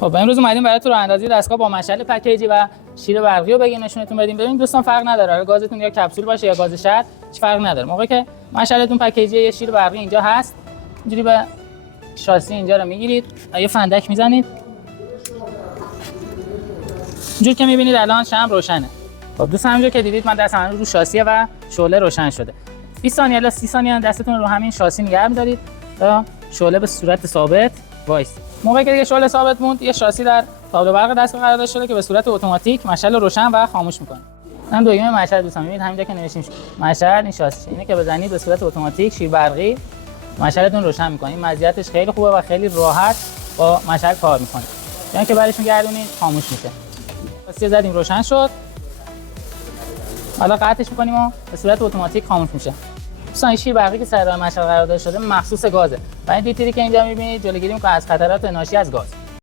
خب امروز اومدیم برای راه اندازی دستگاه با مشعل پکیجی و شیر برقی رو بگیم نشونتون بدیم. ببین دوستان فرق نداره اگه گازتون یا کپسول باشه یا گاز شرط، هیچ فرق نداره. موقعی که مشعلتون پکیجی یه شیر برقی اینجا هست، اینجوری به شاسی اینجا رو میگیرید، یه فندک میزنید. اینجوری که میبینید الان شمع روشنه. خب دوستان همونجوری که دیدید من دستم رو شاسیه و شعله روشن شده. 20 ثانیه الی 30 ثانیه دستتون رو همین شاسی نگه می‌دارید تا شعله به صورت ثابت وایس. موقعی که دیگه شعله ثابت موند، یه شاسی در تابلو برق دستگاه قرار داشته که به صورت اتوماتیک مشعل روشن و خاموش می‌کنه. من دوگیم مشعل دوستان می‌بینید همینجا که نوشتیم مشعل این شاسی اینه که بزنید به صورت اتوماتیک شیر برقی مشعلتون روشن می‌کنه. این مزیتش خیلی خوبه و خیلی راحت با مشعل کار می‌کنه. یعنی که بعدش می‌گردونید خاموش میشه. شاسی زدیم روشن شد. حالا قطعش می‌کنیم و به صورت اتوماتیک خاموش میشه. دوستان شیر برقی که سر راه مشعل قرار داده شده مخصوص گازه و این دیتری که اینجا می‌بینید جلوگیری می‌کنه از خطرات ناشی از گاز.